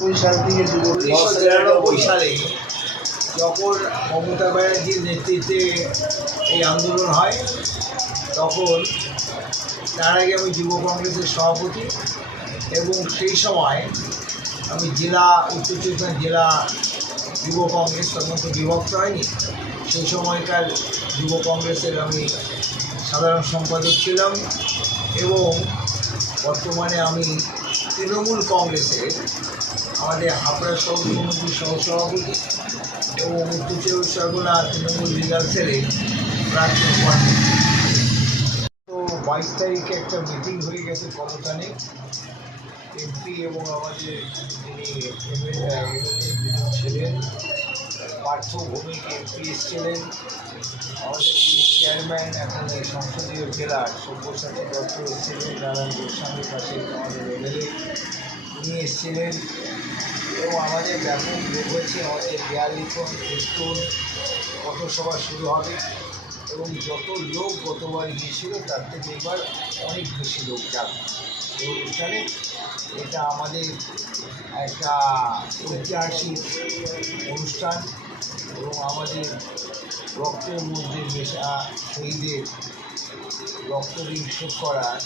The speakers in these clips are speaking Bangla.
উনিশশো তিরানব্বই সালে যখন মমতা ব্যানার্জির নেতৃত্বে এই আন্দোলন হয় তখন তার আগে আমি যুব কংগ্রেসের সভাপতি এবং সেই সময় আমি জেলা উত্তর চব্বিশ জেলা যুব কংগ্রেস তখন তো বিভক্ত হয়নি সেই সময়কার যুব কংগ্রেসের আমি সাধারণ সম্পাদক ছিলাম এবং বর্তমানে আমি তৃণমূল কংগ্রেসের আমাদের হাবড়া সহ কমিটির সহসভাপতি এবং উত্তর পরগনা তৃণমূল লিগাল সেলের প্রাক্তন তো বাইশ তারিখে একটা মিটিং হয়ে গেছে কমতানে এমপি এবং আমাদের যিনি ছিলেন, পার্থ ভৌমিক এমপি এসছিলেন আমাদের চেয়ারম্যান এখন সংসদীয় জেলার সব্যসাচী দত্ত এসেছিলেন নারায়ণ গোস্বামীর পাশে আমাদের এমএলএ। উনি এসেছিলেন। এবং আমাদের ব্যাপক লোক হয়েছে। আমাদের বিয়াল্লিশন তেস্তুন পথসভা শুরু হবে। এবং যত লোক গতবার গিয়েছিল, তার থেকে এবার অনেক বেশি লোক যাবে। এই অনুষ্ঠানে এটা আমাদের একটা ঐতিহাসিক অনুষ্ঠান। এবং আমাদের রক্তের মধ্যে মেশা শহীদের রক্ত শোধ করার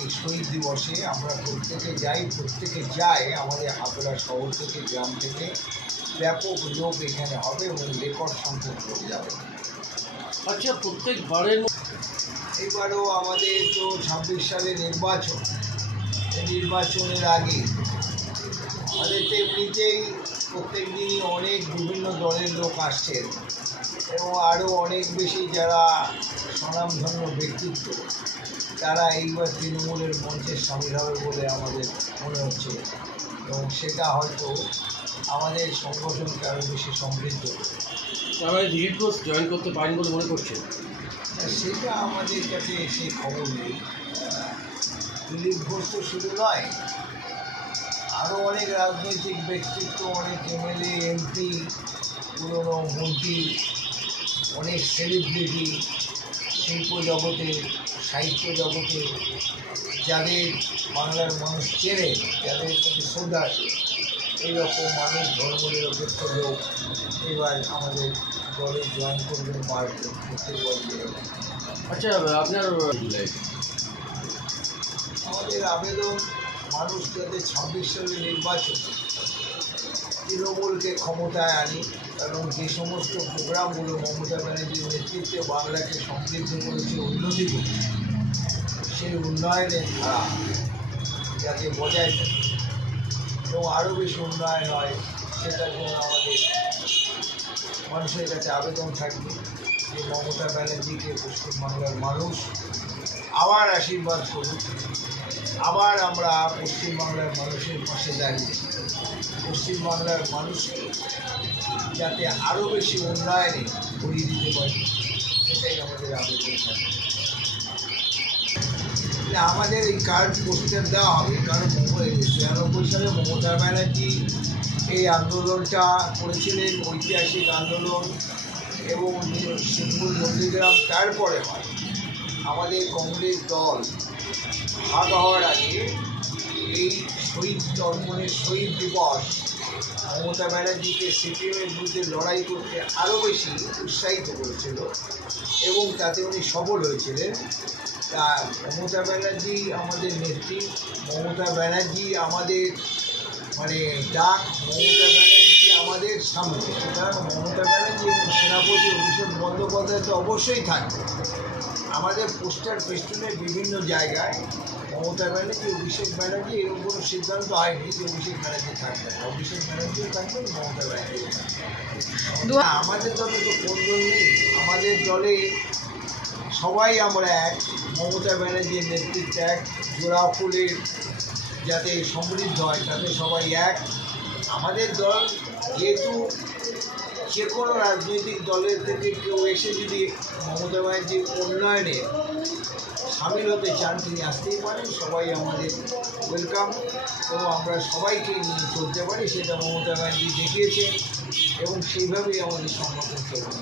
এই শহীদ দিবসে আমরা প্রত্যেকে যাই প্রত্যেকে যাই আমাদের হাবড়া শহর থেকে গ্রাম থেকে। ব্যাপক লোক এখানে হবে এবং রেকর্ড সংখ্যক লোক যাবে। আচ্ছা প্রত্যেকবারের এবারও আমাদের তো ছাব্বিশ সালে নির্বাচন। নির্বাচনের আগে আমাদের তো এমনিতেই প্রত্যেক দিনই অনেক বিভিন্ন দলের লোক আসছেন এবং আরও অনেক বেশি যারা স্বনামধন্য ব্যক্তিত্ব তারা এইবার তৃণমূলের মঞ্চে সামিল হবে বলে আমাদের মনে হচ্ছে। এবং সেটা হয়তো আমাদের সংগঠনকে আরও বেশি সমৃদ্ধ তারা দিলীপ ঘোষ জয়েন করতে পারেন বলে মনে করছে সেটা আমাদের কাছে সেই খবর নেই। দিলীপ ঘোষ তো শুধু নয় আরও অনেক রাজনৈতিক ব্যক্তিত্ব অনেক এমএলএ এমপি পুরনো মন্ত্রী অনেক সেলিব্রিটি শিল্প জগতে সাহিত্য জগতে যাদের বাংলার মানুষ চেনে যাদের প্রতি শ্রদ্ধা আছে এইরকম মানুষ ধর্মনিরপেক্ষ লোক এবার আমাদের দলে জয়েন করবেন যেরকম আচ্ছা আপনার আমাদের আবেদন মানুষ যাতে ছাব্বিশ সালে নির্বাচন তৃণমূলকে ক্ষমতায় আনি কারণ যে সমস্ত প্রোগ্রামগুলো মমতা ব্যানার্জির নেতৃত্বে বাংলাকে সমৃদ্ধ করেছে উন্নতি করেছে সেই উন্নয়নের ধারা যাতে বজায় থাকে এবং আরও বেশি উন্নয়ন হয় সেটার জন্য আমাদের মানুষের কাছে আবেদন থাকবে যে মমতা ব্যানার্জিকে পশ্চিমবাংলার মানুষ আবার আশীর্বাদ করুক। আবার আমরা পশ্চিমবাংলার মানুষের পাশে দাঁড়িয়ে পশ্চিমবাংলার মানুষকে যাতে আরও বেশি উন্নয়নে করিয়ে দিতে পারি সেটাই আমাদের আবেদন থাকে আমাদের এই কার্ড পোস্টার দেওয়া হবে, কারণ ছিয়ানব্বই সালে মমতা ব্যানার্জি এই আন্দোলনটা করেছিলেন, ঐতিহাসিক আন্দোলন এবং সিঙ্গুর নন্দীগ্রাম তারপরে হয় আমাদের কংগ্রেস দল ভাগ হওয়ার আগে এই শহীদ তর্পণের শহীদ দিবস মমতা ব্যানার্জিকে সিপিএমের বিরুদ্ধে লড়াই করতে আরও বেশি উৎসাহিত করেছিল এবং তাতে উনি সফল হয়েছিলেন। তা মমতা ব্যানার্জি আমাদের নেত্রী, মমতা ব্যানার্জি আমাদের মানে ডাক, মমতা ব্যানার্জি আমাদের সামনে সুতরাং মমতা ব্যানার্জি এবং সেনাপতি অভিষেক বন্দ্যোপাধ্যায় তো অবশ্যই থাকবে আমাদের পোস্টার পেস্টুনের বিভিন্ন জায়গায় মমতা ব্যানার্জি অভিষেক ব্যানার্জি এরকম কোনো সিদ্ধান্ত হয়নি যে অভিষেক ব্যানার্জি থাকবে না অভিষেক ব্যানার্জিও থাকবে মমতা ব্যানার্জিও থাকবে আমাদের দলে তো কোন দল নেই আমাদের দলে সবাই আমরা এক মমতা ব্যানার্জির নেতৃত্বে এক জোড়া ফুলের যাতে সমৃদ্ধ হয়, তাতে সবাই এক। আমাদের দল যেহেতু যে কোনো রাজনৈতিক দলের থেকে কেউ এসে যদি মমতা ব্যানার্জির উন্নয়নে সামিল হতে চান, তিনি আসতেই পারেন। সবাই আমাদের ওয়েলকাম এবং আমরা সবাইকে নিয়ে চলতে পারি, সেটা মমতা ব্যানার্জি দেখিয়েছে এবং সেইভাবেই আমাদের সংগঠন চলবে।